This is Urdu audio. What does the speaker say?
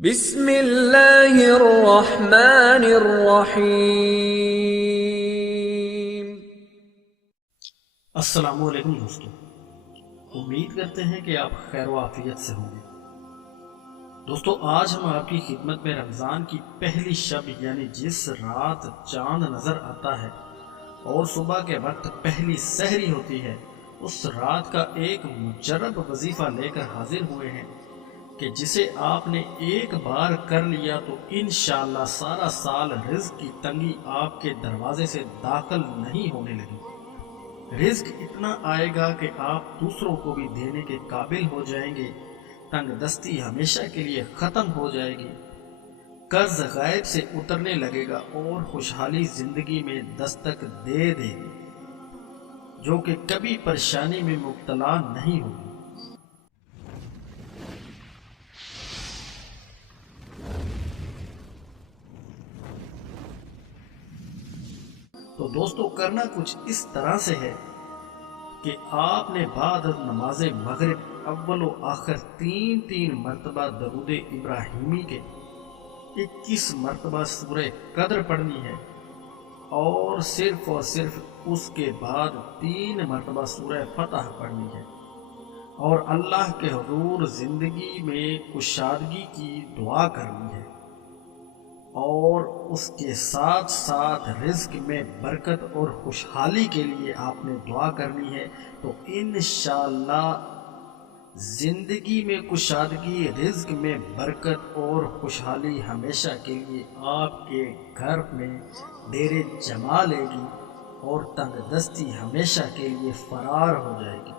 بسم اللہ الرحمن الرحیم۔ السلام علیکم دوستو، امید کرتے ہیں کہ آپ خیر و عافیت سے ہوں گے۔ دوستو، آج ہم آپ کی خدمت میں رمضان کی پہلی شب یعنی جس رات چاند نظر آتا ہے اور صبح کے وقت پہلی سحری ہوتی ہے، اس رات کا ایک مجرب وظیفہ لے کر حاضر ہوئے ہیں کہ جسے آپ نے ایک بار کر لیا تو انشاءاللہ سارا سال رزق کی تنگی آپ کے دروازے سے داخل نہیں ہونے لگی۔ رزق اتنا آئے گا کہ آپ دوسروں کو بھی دینے کے قابل ہو جائیں گے، تنگ دستی ہمیشہ کے لیے ختم ہو جائے گی، قرض غائب سے اترنے لگے گا اور خوشحالی زندگی میں دستک دے دے گی جو کہ کبھی پریشانی میں مبتلا نہیں ہوگی۔ تو دوستو، کرنا کچھ اس طرح سے ہے کہ آپ نے بعد از نماز مغرب اول و آخر تین مرتبہ درود ابراہیمی کے 21 مرتبہ سورہ قدر پڑھنی ہے، اور صرف اس کے بعد 3 مرتبہ سورہ فتح پڑھنی ہے، اور اللہ کے حضور زندگی میں کشادگی کی دعا کرنی ہے، اور اس کے ساتھ ساتھ رزق میں برکت اور خوشحالی کے لیے آپ نے دعا کرنی ہے۔ تو انشاءاللہ زندگی میں کشادگی، رزق میں برکت اور خوشحالی ہمیشہ کے لیے آپ کے گھر میں ڈیرے جما لے گی، اور تنگ دستی ہمیشہ کے لیے فرار ہو جائے گی۔